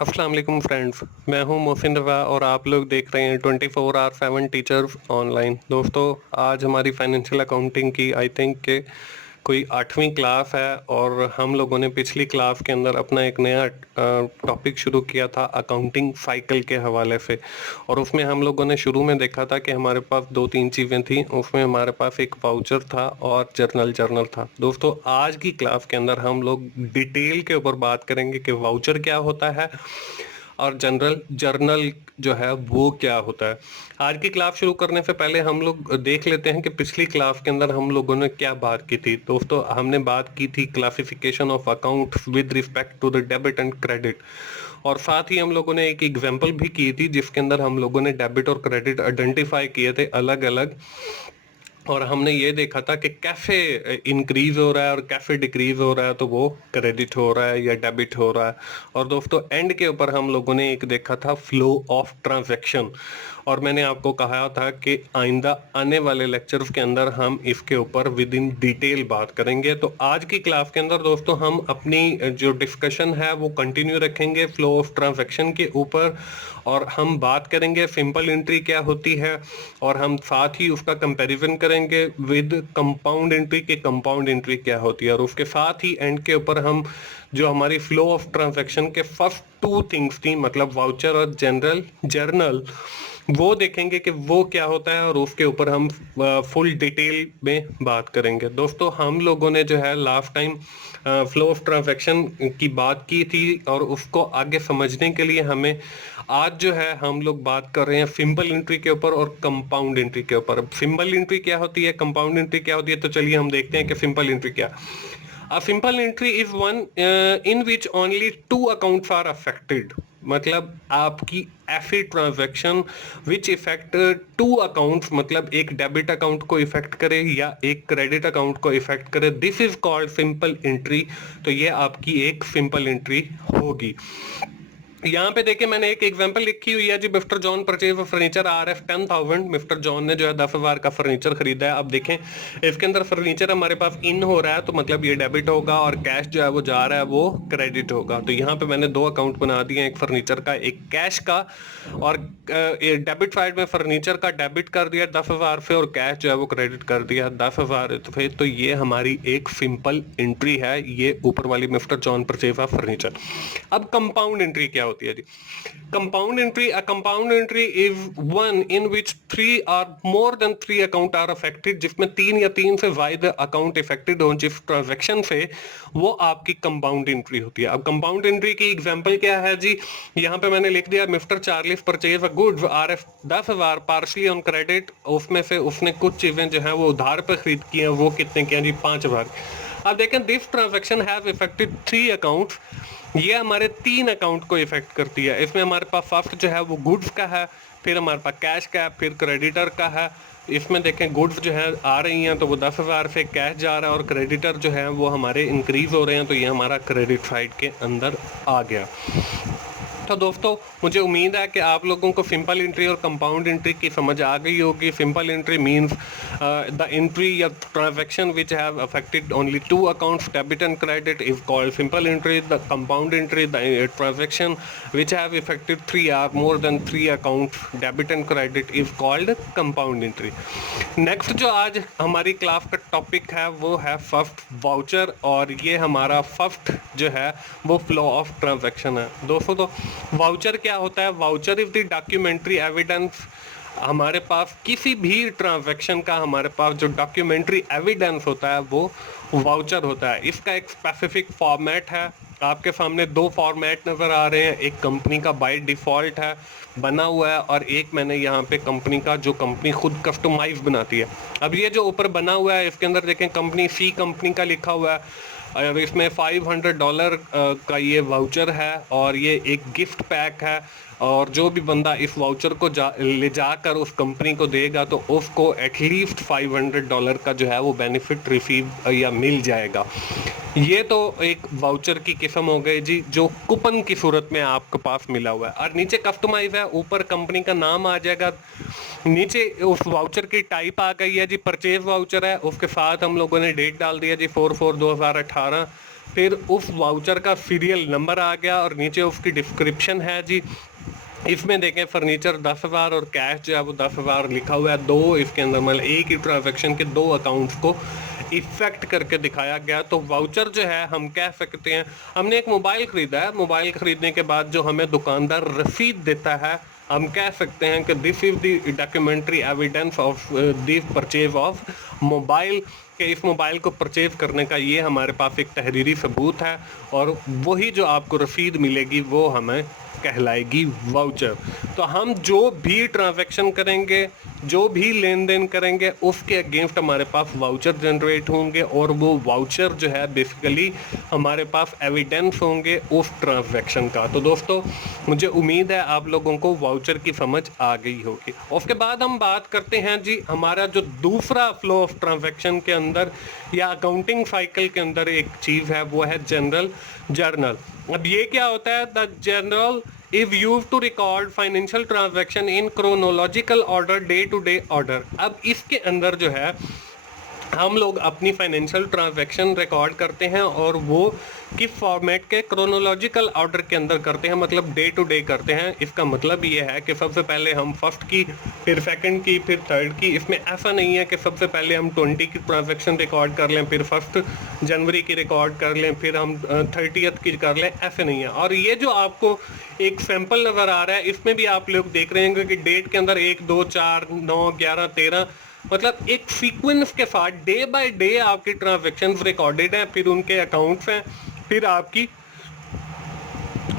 अस्सलाम वालेकुम फ्रेंड्स। मैं हूं मोहसिन रज़ा और आप लोग देख रहे हैं 24/7 टीचर्स ऑनलाइन। दोस्तों, आज हमारी फाइनेंशियल अकाउंटिंग की आई थिंक के कोई 8वीं क्लास है और हम लोगों ने पिछली क्लास के अंदर अपना एक नया टॉपिक शुरू किया था अकाउंटिंग साइकिल के हवाले से। और उसमें हम लोगों ने शुरू में देखा था कि हमारे पास दो तीन चीज़ें थी। उसमें हमारे पास एक वाउचर था और जर्नल था। दोस्तों, आज की क्लास के अंदर हम लोग डिटेल के ऊपर बात करेंगे कि वाउचर क्या होता है और जर्नल जो है वो क्या होता है। आज की क्लास शुरू करने से पहले हम लोग देख लेते हैं कि पिछली क्लास के अंदर हम लोगों ने क्या बात की थी। दोस्तों, हमने बात की थी classification of accounts with respect to the debit and credit, और साथ ही हम लोगों ने एक एग्जांपल भी की थी जिसके अंदर हम लोगों ने डेबिट और क्रेडिट आइडेंटिफाई किए थे अलग अलग। और हमने ये देखा था कि कैसे इंक्रीज हो रहा है और कैसे डिक्रीज हो रहा है, तो वो क्रेडिट हो रहा है या डेबिट हो रहा है। और दोस्तों, एंड के ऊपर हम लोगों ने एक देखा था फ्लो ऑफ ट्रांजैक्शन, और मैंने आपको कहा था कि आइंदा आने वाले लेक्चर्स के अंदर हम इसके ऊपर विद इन डिटेल बात करेंगे। तो आज की क्लास के अंदर दोस्तों हम अपनी जो डिस्कशन है वो कंटिन्यू रखेंगे फ्लो ऑफ ट्रांजैक्शन के ऊपर, और हम बात करेंगे सिंपल एंट्री क्या होती है, और हम साथ ही उसका कंपैरिजन करेंगे विद कंपाउंड एंट्री के कंपाउंड एंट्री क्या होती है। और उसके साथ ही एंड के ऊपर हम जो हमारी फ्लो ऑफ ट्रांजैक्शन के फर्स्ट टू थिंग्स थी, मतलब वाउचर और जर्नल, वो देखेंगे कि वो क्या होता है, और उसके ऊपर हम फुल डिटेल में बात करेंगे। दोस्तों, हम लोगों ने जो है last time flow of transaction की बात की थी, और उसको आगे समझने के लिए हमें आज जो है हम लोग बात कर रहे हैं सिंपल एंट्री के ऊपर और कंपाउंड एंट्री के ऊपर। सिंपल एंट्री क्या होती है, कंपाउंड एंट्री क्या होती है, तो चलिए हम देखते हैं कि सिंपल एंट्री क्या। A simple entry is one in which only two accounts are affected। मतलब आपकी ऐसी transaction which effect to accounts, मतलब एक डेबिट अकाउंट को इफेक्ट करे या एक क्रेडिट अकाउंट को इफेक्ट करे, this is called simple entry. तो ये आपकी एक सिंपल एंट्री होगी। यहाँ पे देखिए मैंने एक एग्जांपल लिखी हुई है जी, mister John purchase furniture RF 10,000। Mister John ने जो है 10,000 का फर्नीचर खरीदा है। अब देखें इसके अंदर फर्नीचर हमारे पास इन हो रहा है, तो मतलब ये डेबिट होगा, और कैश जो है वो जा रहा है वो क्रेडिट होगा। तो यहाँ पे मैंने दो अकाउंट बना दिए, एक फर्नीचर का एक कैश का, और डेबिट साइड में फर्नीचर का डेबिट कर दिया 10,000 से, और कैश जो है वो क्रेडिट कर दिया 10,000 से। तो ये हमारी एक सिंपल एंट्री है, ये ऊपर वाली मिस्टर जॉन परचेज फर्नीचर। अब कंपाउंड एंट्री क्या होती है जी। Compound entry, a compound entry is one in which 3 और more than 3 account are affected, जिसमें 3 या 3 से ज्यादा अकाउंट इफेक्टेड हो जिस ट्रांजैक्शन से, वो आपकी कंपाउंड एंट्री होती है। अब कंपाउंड एंट्री की एग्जांपल क्या है जी, यहाँ पे मैंने लिख दिया mister Charles purchase a goods RF 10,000 partially on credit. उसमें से उसने कुछ चीजें जो है वो उधार पे खरीद की हैं, वो कितने की हैं जी 5,000। अब देखें this transaction have affected 3 accounts, ये हमारे 3 अकाउंट को इफेक्ट करती है। इसमें हमारे पास फर्स्ट जो है वो गुड्स का है, फिर हमारे पास कैश का है, फिर क्रेडिटर का है। इसमें देखें गुड्स जो है आ रही हैं तो वो 10,000 से कैश जा रहा है, और क्रेडिटर जो है वो हमारे इंक्रीज हो रहे हैं, तो ये हमारा क्रेडिट साइड के अंदर आ गया। तो दोस्तों, मुझे उम्मीद है कि आप लोगों को सिंपल एंट्री और कंपाउंड एंट्री की समझ आ गई होगी। Simple entry means the entry या transaction which have affected only 2 accounts debit and credit is called simple entry. The compound entry, the transaction which have affected 3 or more than 3 accounts debit and credit is called compound entry. Next जो आज हमारी class का topic है वो है first voucher, और ये हमारा फर्स्ट जो है वो फ्लो ऑफ ट्रांजैक्शन है। दोस्तों, तो वाउचर क्या होता है? Voucher is the documentary evidence. हमारे पास किसी भी ट्रांजैक्शन का हमारे पास जो डॉक्यूमेंट्री एविडेंस होता है वो वाउचर होता है। इसका एक स्पेसिफिक फॉर्मेट है, आपके सामने दो फॉर्मेट नज़र आ रहे हैं। एक कंपनी का बाय डिफ़ॉल्ट है बना हुआ है, और एक मैंने यहाँ पे कंपनी का जो कंपनी खुद कस्टमाइज बनाती है। अब ये जो ऊपर बना हुआ है इसके अंदर देखें कंपनी सी कंपनी का लिखा हुआ है, और इसमें $500 का ये वाउचर है, और ये एक गिफ्ट पैक है। और जो भी बंदा इस वाउचर को ले जाकर उस कंपनी को देगा तो उसको एटलीस्ट $500 का जो है वो बेनिफिट रिसीव या मिल जाएगा। ये तो एक वाउचर की किस्म हो गई जी, जो कूपन की सूरत में आपके पास मिला हुआ है। और नीचे कस्टमाइज है, ऊपर कंपनी का नाम आ जाएगा, नीचे उस वाउचर की टाइप आ गई है जी, परचेज वाउचर है। उसके साथ हम लोगों ने डेट डाल दिया जी 4/4/2018, फिर उस वाउचर का सीरियल नंबर आ गया और नीचे उसकी डिस्क्रिप्शन है जी। इसमें देखें फर्नीचर 10,000 और कैश जो है वो 10,000 लिखा हुआ है। दो इसके अंदर मतलब एक ही ट्रांजैक्शन के दो अकाउंट्स को इफेक्ट करके दिखाया गया। तो वाउचर जो है हम कह सकते हैं, हमने एक मोबाइल खरीदा है, मोबाइल खरीदने के बाद जो हमें दुकानदार रसीद देता है, हम कह सकते हैं कि this is the documentary evidence of this purchase of mobile, कि इस मोबाइल को परचेज करने का ये हमारे पास एक तहरीरी सबूत है, और वही जो आपको रसीद मिलेगी वो हमें कहलाएगी वाउचर। तो हम जो भी ट्रांजैक्शन करेंगे, जो भी लेन देन करेंगे, उसके अगेंस्ट हमारे पास वाउचर जनरेट होंगे, और वो वाउचर जो है बेसिकली हमारे पास एविडेंस होंगे उस ट्रांजैक्शन का। तो दोस्तों मुझे उम्मीद है आप लोगों को वाउचर की समझ आ गई होगी। उसके बाद हम बात करते हैं जी हमारा जो दूसरा फ्लो ऑफ ट्रांजैक्शन के अंदर या अकाउंटिंग साइकिल के अंदर एक चीज़ है, वो है जनरल जर्नल। अब ये क्या होता है? The journal is use to record financial transaction in chronological order, day to day order. अब इसके अंदर जो है हम लोग अपनी फाइनेंशियल ट्रांजैक्शन रिकॉर्ड करते हैं, और वो किस फॉर्मेट के? क्रोनोलॉजिकल ऑर्डर के अंदर करते हैं, मतलब डे टू डे करते हैं। इसका मतलब ये है कि सबसे पहले हम फर्स्ट की, फिर सेकंड की, फिर थर्ड की। इसमें ऐसा नहीं है कि सबसे पहले हम 20 की ट्रांजैक्शन रिकॉर्ड कर लें, फिर 1 जनवरी की रिकॉर्ड कर लें, फिर हम 30th की कर लें, ऐसे नहीं है। और ये जो आपको एक सैंपल नज़र आ रहा है, इसमें भी आप लोग देख रहे हैं कि डेट के अंदर 1, 2, 4, 9, 11, 13, मतलब एक सीक्वेंस के साथ डे बाय डे आपकी ट्रांजैक्शंस रिकॉर्डेड हैं, फिर उनके अकाउंट्स हैं, फिर आपकी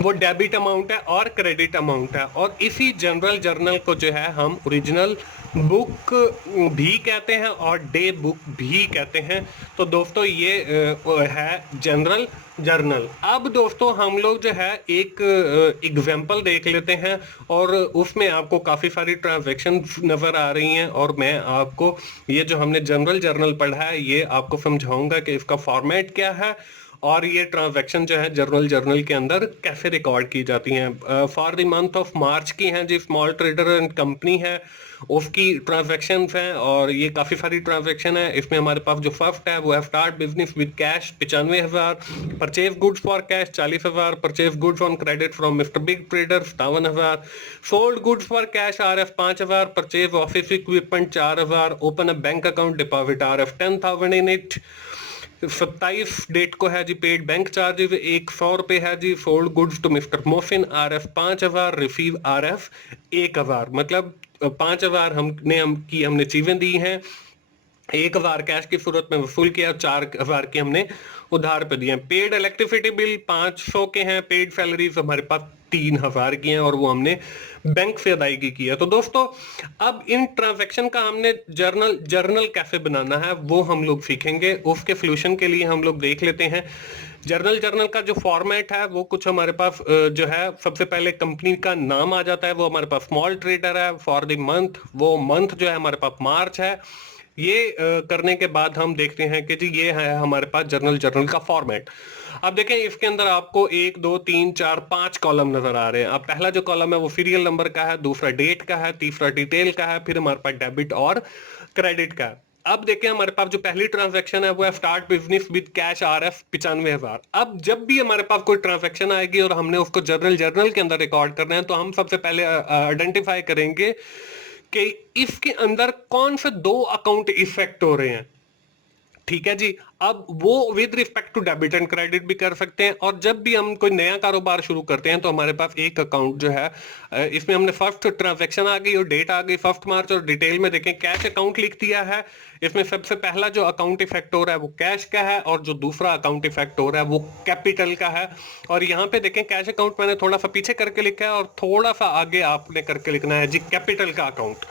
वो डेबिट अमाउंट है और क्रेडिट अमाउंट है। और इसी जनरल जर्नल को जो है हम ओरिजिनल बुक भी कहते हैं और डे बुक भी कहते हैं। तो दोस्तों ये है जनरल जर्नल। अब दोस्तों हम लोग जो है एक एग्जांपल देख लेते हैं, और उसमें आपको काफ़ी सारी ट्रांजैक्शन नज़र आ रही हैं, और मैं आपको ये जो हमने जनरल जर्नल पढ़ा है ये आपको समझाऊंगा कि इसका फॉर्मेट क्या है, और ये ट्रांजैक्शन जो है जनरल जर्नल के अंदर कैसे रिकॉर्ड की जाती हैं। For the month of March की हैं जी, स्मॉल ट्रेडर एंड कंपनी है, उसकी ट्रांजैक्शन हैं, और ये काफ़ी सारी ट्रांजैक्शन है। इसमें हमारे पास जो फर्स्ट है वो है start business with cash 95,000, purchase goods for cash 40,000, purchase goods on credit from mister big trader 57,000, sold goods for cash RF 5,000, purchase office equipment 4,000, open a bank account, deposit RF 10,000 in it. 27 date को है जी paid bank charges 100 रुपये है जी। Sold goods to mister Mohsin RF 5,000, receive RF 1,000, मतलब 5,000 हमने चीजें दी हैं, 1,000 कैश की सूरत में वसूल किया, 4,000 की हमने उधार पे दिए। पेड इलेक्ट्रिसिटी बिल 500 के हैं, पेड सैलरीज हमारे पास 3,000 की हैं, और वो हमने बैंक से अदायगी की है। तो दोस्तों अब इन ट्रांजैक्शन का हमने जर्नल कैसे बनाना है वो हम लोग सीखेंगे। उसके सोल्यूशन के लिए हम लोग देख लेते हैं जर्नल का जो फॉर्मेट है वो कुछ हमारे पास जो है, सबसे पहले कंपनी का नाम आ जाता है, वो हमारे पास स्मॉल ट्रेडर है। फॉर द मंथ, वो मंथ जो है हमारे पास मार्च है। ये करने के बाद हम देखते हैं कि जी ये है हमारे पास जर्नल का फॉर्मेट। अब देखें इसके अंदर आपको 1, 2, 3, 4, 5 कॉलम नजर आ रहे हैं। अब पहला जो कॉलम है वो सीरियल नंबर का है, दूसरा डेट का है, तीसरा डिटेल का है, फिर हमारे पास डेबिट और क्रेडिट का है। अब देखें हमारे पास जो पहली ट्रांजैक्शन है वो है start business with cash RF 95,000। अब जब भी हमारे पास कोई ट्रांजैक्शन आएगी और हमने उसको जर्नल के अंदर रिकॉर्ड करना है, तो हम सबसे पहले आइडेंटिफाई करेंगे कि इसके अंदर कौन से 2 अकाउंट इफेक्ट हो रहे हैं। ठीक है जी। अब वो with respect to debit and credit भी कर सकते हैं, और जब भी हम कोई नया कारोबार शुरू करते हैं तो हमारे पास एक अकाउंट जो है, इसमें हमने फर्स्ट ट्रांजैक्शन आ गई और डेट आ गई 1 मार्च, और डिटेल में देखें कैश अकाउंट लिख दिया है। इसमें सबसे पहला जो अकाउंट इफेक्ट हो रहा है वो कैश का है, और जो दूसरा अकाउंट इफेक्ट हो रहा है वो कैपिटल का है। और यहाँ पे देखें कैश अकाउंट मैंने थोड़ा सा पीछे करके लिखा है, और थोड़ा सा आगे आपने करके लिखना है जी कैपिटल का अकाउंट।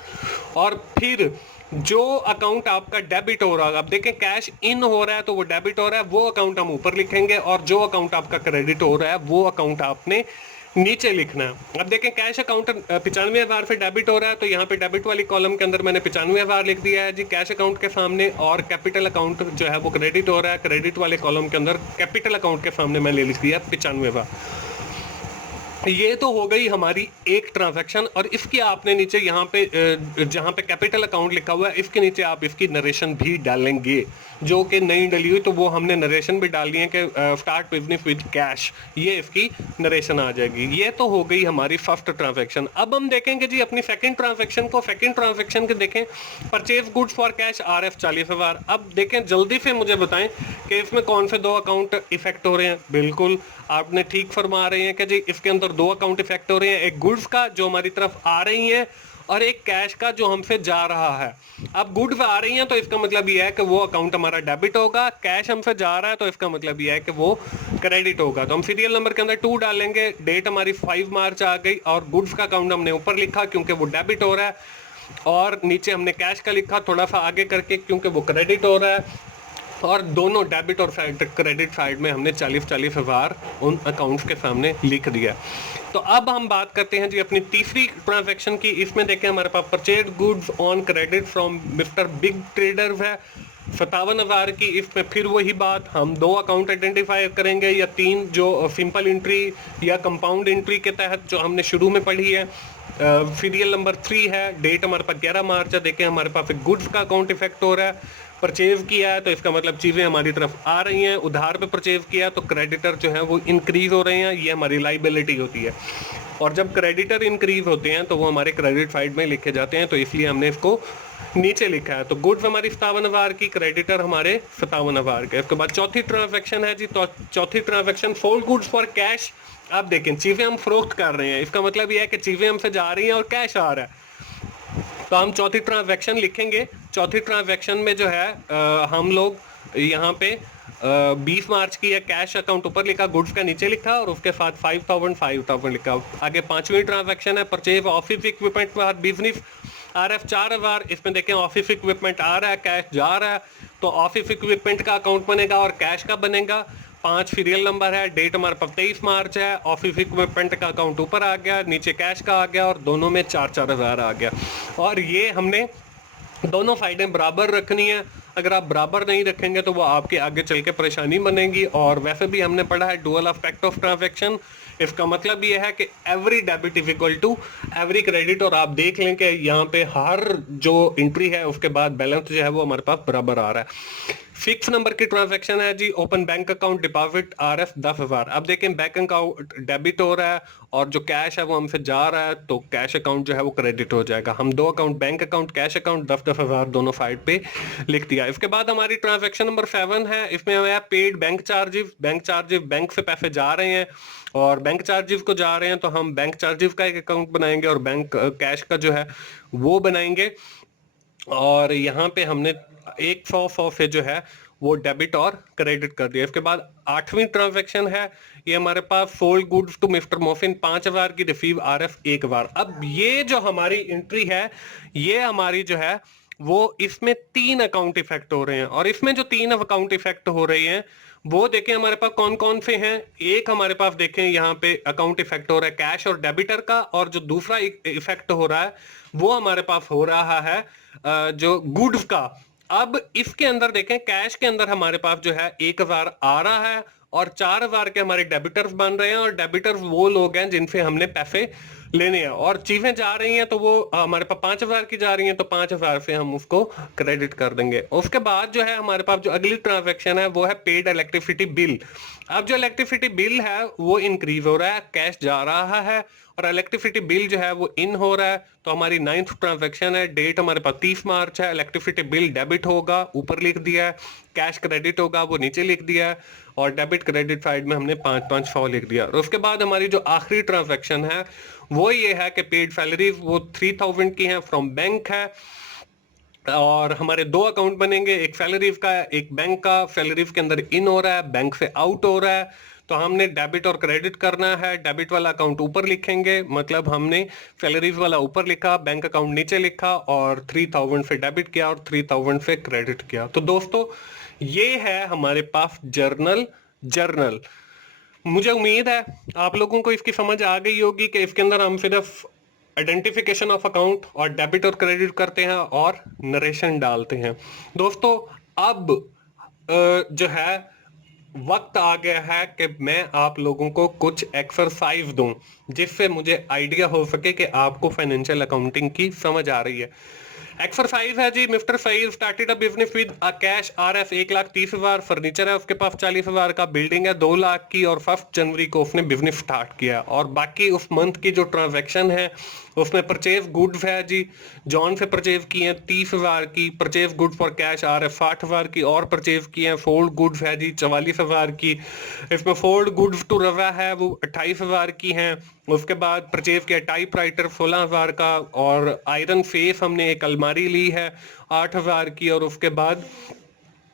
और फिर जो अकाउंट आपका डेबिट हो रहा है, अब देखें कैश इन हो रहा है तो वो डेबिट हो रहा है, वो अकाउंट हम ऊपर लिखेंगे, और जो अकाउंट आपका क्रेडिट हो रहा है वो अकाउंट आपने नीचे लिखना है। अब देखें कैश अकाउंट 95,000 से डेबिट हो रहा है, तो यहाँ पे डेबिट वाली कॉलम के अंदर मैंने 95,000 लिख दिया है जी कैश अकाउंट के सामने, और कैपिटल अकाउंट जो है वो क्रेडिट हो रहा है, क्रेडिट वाले कॉलम के अंदर कैपिटल अकाउंट के सामने मैंने लिख दिया 95,000। ये तो हो गई हमारी एक ट्रांजैक्शन, और इसकी आपने नीचे यहाँ पे जहाँ पे कैपिटल अकाउंट लिखा हुआ है इसके नीचे आप इसकी नरेशन भी डालेंगे, जो कि नहीं डली हुई तो वो हमने नरेशन भी डाल दी है कि स्टार्ट बिजनेस विद कैश, ये इसकी नरेशन आ जाएगी। ये तो हो गई हमारी फर्स्ट ट्रांजैक्शन। अब हम देखेंगे जी अपनी सेकंड ट्रांजैक्शन को। सेकंड ट्रांजैक्शन के देखें, purchase goods for cash RF 40,000। अब देखें जल्दी से मुझे बताएं कि इसमें कौन से दो अकाउंट इफेक्ट हो रहे हैं। बिल्कुल आपने ठीक फरमा रहे हैं कि जी इसके अंदर दो अकाउंट इफेक्ट हो रहे हैं, एक गुड्स का जो हमारी तरफ आ रही है और एक कैश का जो हमसे जा रहा है। अब गुड्स आ रही हैं तो इसका मतलब ये है कि वो अकाउंट हमारा डेबिट होगा, कैश हमसे जा रहा है तो इसका मतलब ये है कि वो क्रेडिट होगा। तो हम सीरियल नंबर के अंदर 2 डालेंगे, डेट हमारी 5 मार्च आ गई और गुड्स का अकाउंट हमने ऊपर लिखा क्योंकि वो डेबिट हो रहा है, और नीचे हमने कैश का लिखा थोड़ा सा आगे करके क्योंकि वो क्रेडिट हो रहा है, और दोनों डेबिट और क्रेडिट साइड में हमने 40-40 हज़ार उन अकाउंट्स के सामने लिख दिया। तो अब हम बात करते हैं जी अपनी तीसरी ट्रांजैक्शन की। इसमें देखें हमारे पास purchase goods on credit from mister big traders है 57,000 की। इसमें फिर वही बात, हम दो अकाउंट आइडेंटिफाई करेंगे या तीन, जो सिंपल एंट्री या कंपाउंड एंट्री के तहत जो हमने शुरू में पढ़ी है। सीरियल नंबर 3 है, डेट हमारे पास 11 मार्च है। देखें हमारे पास गुड्स का अकाउंट इफेक्ट हो रहा है, परचेज किया है तो इसका मतलब चीज़ें हमारी तरफ आ रही हैं, उधार पे परचेज किया तो क्रेडिटर जो है वो इंक्रीज हो रहे हैं, ये हमारी लाइबिलिटी होती है। और जब क्रेडिटर इंक्रीज होते हैं तो वो हमारे क्रेडिट साइड में लिखे जाते हैं, तो इसलिए हमने इसको नीचे लिखा है। तो गुड्स हमारी 57,000 की, क्रेडिटर हमारे 57,000 के। इसके बाद चौथी ट्रांजैक्शन है जी, तो चौथी transaction sold goods for cash. आप देखें चीज़ें हम फरोख्त कर रहे हैं, इसका मतलब ये है कि चीज़ें हमसे जा रही हैं और कैश आ रहा है, तो हम चौथी ट्रांजैक्शन लिखेंगे। चौथी ट्रांजैक्शन में जो है हम लोग यहाँ पे 20 मार्च की है, कैश अकाउंट ऊपर लिखा, गुड्स का नीचे लिखा और उसके साथ 5,000 लिखा। आगे पांचवी ट्रांजैक्शन है purchase office equipment for business RF 4,000। इसमें देखें ऑफिस इक्विपमेंट आ रहा है, कैश जा रहा है, तो ऑफिस इक्विपमेंट का अकाउंट बनेगा और कैश का बनेगा। 5 सीरियल नंबर है, डेट हमारे पास 23 मार्च है, ऑफिस इक्विपमेंट का अकाउंट ऊपर आ गया, नीचे कैश का आ गया और दोनों में 4-4 हज़ार आ गया। और ये हमने दोनों साइडें बराबर रखनी है। अगर आप बराबर नहीं रखेंगे तो वो आपके आगे चल के परेशानी बनेगी। और वैसे भी हमने पढ़ा है डुअल एस्पेक्ट ऑफ ट्रांजैक्शन, इसका मतलब ये है कि every debit is equal to every credit. और आप देख लें कि यहाँ पे हर जो एंट्री है उसके बाद बैलेंस जो है वो हमारे पास बराबर आ रहा है। 6 नंबर की ट्रांजैक्शन है जी, open bank account deposit RF 10,000। अब देखें बैंक अकाउंट डेबिट हो रहा है और जो कैश है वो हमसे जा रहा है, तो कैश अकाउंट जो है वो क्रेडिट हो जाएगा। हम दो account, bank account, cash account 10-10 हज़ार दोनों साइड पे लिख दिया। इसके बाद हमारी ट्रांजैक्शन नंबर 7 है, इसमें हमें paid bank charges. Bank charges, bank से पैसे जा रहे हैं और बैंक चार्जेस को जा रहे हैं, तो हम बैंक चार्जेस का एक अकाउंट बनाएंगे और बैंक कैश का जो है वो बनाएंगे। और यहाँ पे हमने 100 से जो है वो डेबिट और क्रेडिट कर दिया। इसके बाद 8वीं ट्रांजैक्शन है, ये हमारे पास sold goods to mister Mohsin 5,000 की, रिसीव RF 1,000। अब ये जो हमारी एंट्री है, ये हमारी जो है वो इसमें 3 अकाउंट इफेक्ट हो रहे हैं। और इसमें जो 3 अकाउंट इफेक्ट हो रहे हैं वो देखें हमारे पास कौन कौन से हैं। एक हमारे पास देखें यहाँ पे अकाउंट इफेक्ट हो रहा है कैश और डेबिटर का, और जो दूसरा इफेक्ट हो रहा है वो हमारे पास हो रहा है जो गुड्स का। अब इसके अंदर देखें कैश के अंदर हमारे पास जो है 1,000 आ रहा है और 4,000 के हमारे डेबिटर्स बन रहे हैं, और डेबिटर्स वो लोग हैं जिनसे हमने पैसे लेने हैं। और चीजें जा रही हैं तो वो हमारे पास 5,000 की जा रही हैं, तो 5,000 से हम उसको क्रेडिट कर देंगे। उसके बाद जो है हमारे पास जो अगली ट्रांजैक्शन है वो है पेड इलेक्ट्रिसिटी बिल। अब जो इलेक्ट्रिसिटी बिल है वो इंक्रीज हो रहा है, कैश जा रहा है और इलेक्ट्रिसिटी बिल जो है वो इन हो रहा है। तो हमारी 9th ट्रांजैक्शन है, डेट हमारे पास 30 मार्च है, इलेक्ट्रिसिटी बिल डेबिट होगा, ऊपर लिख दिया है, कैश क्रेडिट होगा वो नीचे लिख दिया है, और डेबिट क्रेडिट साइड में हमने 5-5 लिख दिया। और उसके बाद हमारी जो आखिरी ट्रांजैक्शन है वो ये है कि पेड सैलरीज वो 3,000 की है, फ्रॉम बैंक है। और हमारे दो अकाउंट बनेंगे, एक सैलरीज का एक बैंक का। सैलरीज के अंदर इन हो रहा है, बैंक से आउट हो रहा है, तो हमने डेबिट और क्रेडिट करना है। डेबिट वाला अकाउंट ऊपर लिखेंगे, मतलब हमने सैलरीज वाला ऊपर लिखा, बैंक अकाउंट नीचे लिखा, और 3,000 से डेबिट किया और 3,000 से क्रेडिट किया। तो दोस्तों ये है हमारे पास जर्नल। मुझे उम्मीद है आप लोगों को इसकी समझ आ गई होगी कि इसके अंदर हम सिर्फ आइडेंटिफिकेशन ऑफ अकाउंट और डेबिट और क्रेडिट करते हैं और नरेशन डालते हैं। दोस्तों अब जो है वक्त आ गया है कि मैं आप लोगों को कुछ एक्सरसाइज दूं जिससे मुझे आइडिया हो सके कि आपको फाइनेंशियल अकाउंटिंग की समझ आ रही है। एक्सरसाइज है जी, mister Saeed started a business with a cash RS 1,30,000, furniture है उसके पास 40,000 का, बिल्डिंग है 2 लाख की, और 1 जनवरी को उसने बिजनेस स्टार्ट किया। और बाकी उस मंथ की जो ट्रांजैक्शन है उसमें परचेज गुड्स है जी, जॉन से परचेज किए हैं 30,000 की, purchase good for cash RS 60,000 की, और परचेज किए हैं फोल्ड गुड्स है जी 44,000 की। इसमें फोल्ड गुड्स टू रवा है वो 28,000 की हैं। उसके बाद परचेज किया टाइप राइटर 16,000 का, और आयरन फेस हमने एक अलमारी ली है 8,000 की, और उसके बाद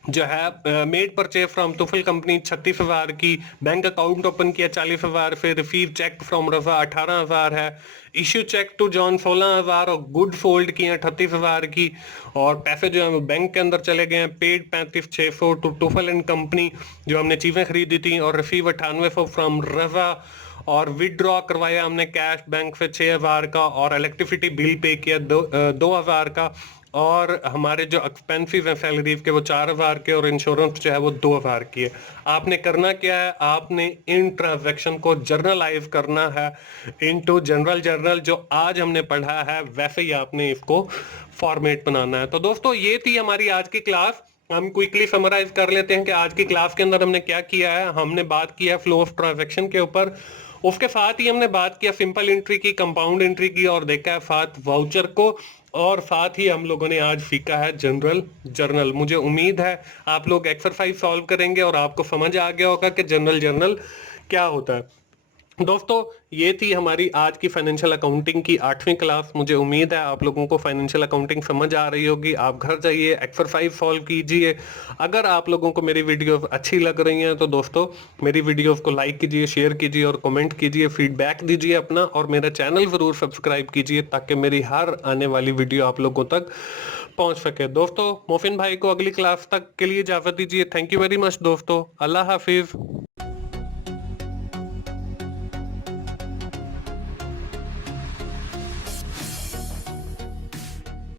जो है मेड परचेज फ्रॉम तुफल कंपनी 36,000 की, बैंक अकाउंट ओपन किया 40,000, फिर रिसीव चेक फ्रॉम रजा 18,000 है, इश्यू चेक टू जॉन 16,000, और गुड फोल्ड किए 38,000 की, और पैसे जो है वो बैंक के अंदर चले गए हैं। पेड 35,600 टू तुफल एंड कंपनी जो हमने चीजें खरीदी थी, और रिसीव 9800 फ्रॉम रजा, और विदड्रॉ करवाया हमने कैश बैंक से 6,000 का, और इलेक्ट्रिसिटी बिल पे किया 2,000 का, और हमारे जो एक्सपेंसिव हैं सैलरीज के वो 4,000 के, और इंश्योरेंस जो है वो 2,000 की है। आपने करना क्या है, आपने इन ट्रांजैक्शन को जर्नलाइज करना है इनटू जनरल जर्नल, जो आज हमने पढ़ा है वैसे ही आपने इसको फॉर्मेट बनाना है। तो दोस्तों ये थी हमारी आज की क्लास। हम क्विकली समराइज कर लेते हैं कि आज की क्लास के अंदर हमने क्या किया है। हमने बात की है फ्लो ऑफ ट्रांजैक्शन के ऊपर, उसके साथ ही हमने बात किया सिंपल एंट्री की, कंपाउंड एंट्री की, और देखा है साथ वाउचर को, और साथ ही हम लोगों ने आज सीखा है जनरल जर्नल। मुझे उम्मीद है आप लोग एक्सरसाइज सॉल्व करेंगे और आपको समझ आ गया होगा कि जनरल जर्नल क्या होता है। दोस्तों ये थी हमारी आज की फाइनेंशियल अकाउंटिंग की 8वीं क्लास। मुझे उम्मीद है आप लोगों को फाइनेंशियल अकाउंटिंग समझ आ रही होगी। आप घर जाइए एक्सरसाइज सॉल्व कीजिए। अगर आप लोगों को मेरी वीडियोस अच्छी लग रही हैं तो दोस्तों मेरी वीडियोस को लाइक कीजिए, शेयर कीजिए और कमेंट कीजिए, फीडबैक दीजिए अपना, और मेरा चैनल ज़रूर सब्सक्राइब कीजिए ताकि मेरी हर आने वाली वीडियो आप लोगों तक पहुंच सके। दोस्तों मोफिन भाई को अगली क्लास तक के लिए इजाज़त दीजिए। थैंक यू वेरी मच दोस्तों, अल्लाह हाफिज़।